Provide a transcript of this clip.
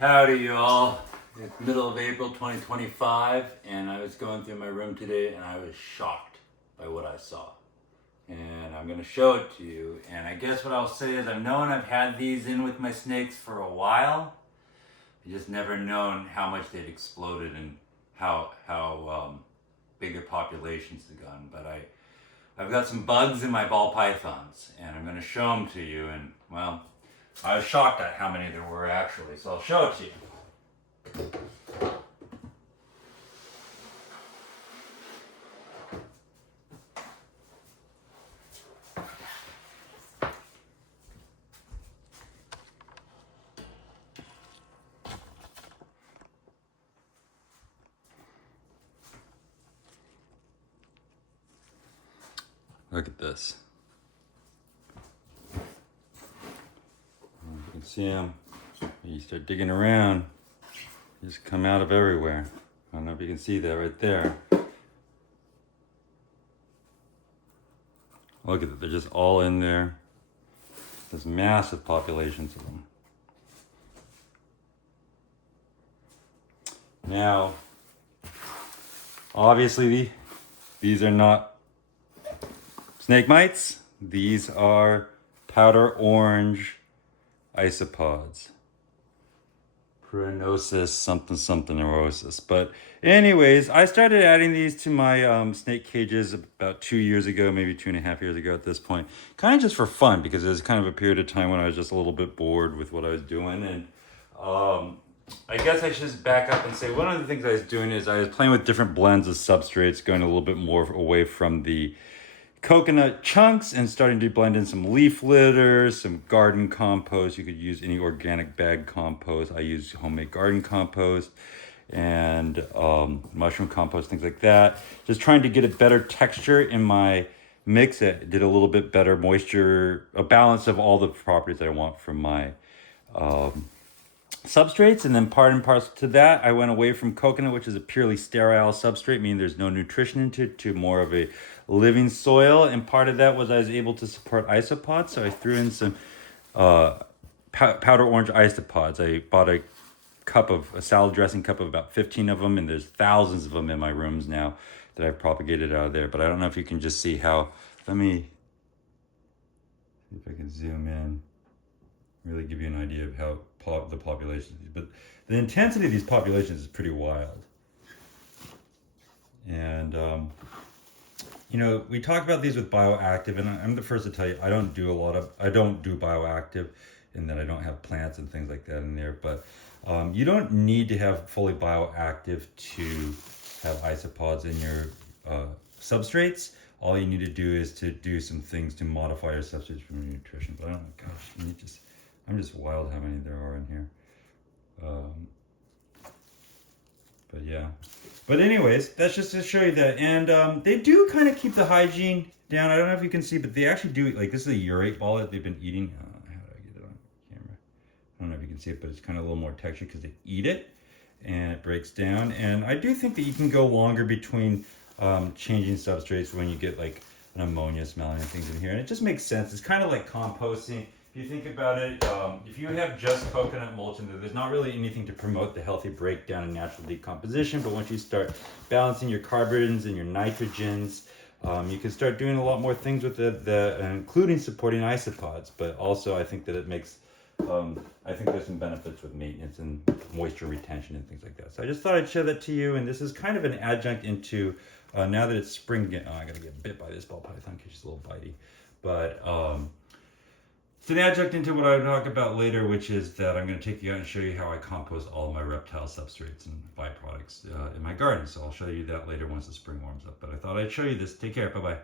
Howdy y'all. It's middle of April 2025 and I was going through my room today and I was shocked by what I saw. And I'm going to show it to you, and I guess what I'll say is I've known I've had these in with my snakes for a while. I just never known how much they'd exploded and how big their populations have gone. But I've got some bugs in my ball pythons and I'm going to show them to you, and well, I was shocked at how many there were actually, so I'll show it to you. Look at this. You can see them. You start digging around, they just come out of everywhere. I don't know if you can see that right there. Look at it, they're just all in there. There's massive populations of them. Now, obviously, these are not snake mites. These are powder orange isopods. Prenosis something neurosis. But anyways, I started adding these to my snake cages about 2 years ago, maybe 2.5 years ago at this point. Kind of just for fun, because it was kind of a period of time when I was just a little bit bored with what I was doing. And I guess I should just back up and say one of the things I was doing is I was playing with different blends of substrates, going a little bit more away from the coconut chunks and starting to blend in some leaf litter, some garden compost. You could use any organic bag compost. I use homemade garden compost and mushroom compost, things like that. Just trying to get a better texture in my mix that did a little bit better moisture, a balance of all the properties that I want from my substrates. And then part and parcel to that, I went away from coconut, which is a purely sterile substrate, meaning there's no nutrition into it, to more of a living soil. And part of that was I was able to support isopods, so I threw in some powder orange isopods. I bought a salad dressing cup of about 15 of them, and there's thousands of them in my rooms now that I've propagated out of there. But I don't know if you can just see how, let me see if I can zoom in, really give you an idea of how the populations, but the intensity of these populations is pretty wild. And you know, we talk about these with bioactive, and I'm the first to tell you I don't do bioactive, in that I don't have plants and things like that in there. But you don't need to have fully bioactive to have isopods in your substrates. All you need to do is to do some things to modify your substrates from your nutrition. But I don't know, gosh, I'm just wild how many there are in here. But yeah. But anyways, that's just to show you that. And they do kind of keep the hygiene down. I don't know if you can see, but they actually do, like, this is a urate ball that they've been eating. How do I get it on camera? I don't know if you can see it, but it's kind of a little more texture because they eat it and it breaks down. And I do think that you can go longer between changing substrates when you get like an ammonia smelling and things in here. And it just makes sense. It's kind of like composting. If you think about it, if you have just coconut mulch in there, there's not really anything to promote the healthy breakdown and natural decomposition. But once you start balancing your carbons and your nitrogens, you can start doing a lot more things with it, including supporting isopods. But also, I think that it makes, I think there's some benefits with maintenance and moisture retention and things like that. So I just thought I'd share that to you. And this is kind of an adjunct into, now that it's spring again, I gotta get bit by this ball python because she's a little bitey. But it's an adjunct into what I would talk about later, which is that I'm going to take you out and show you how I compost all of my reptile substrates and byproducts in my garden. So I'll show you that later once the spring warms up. But I thought I'd show you this. Take care. Bye-bye.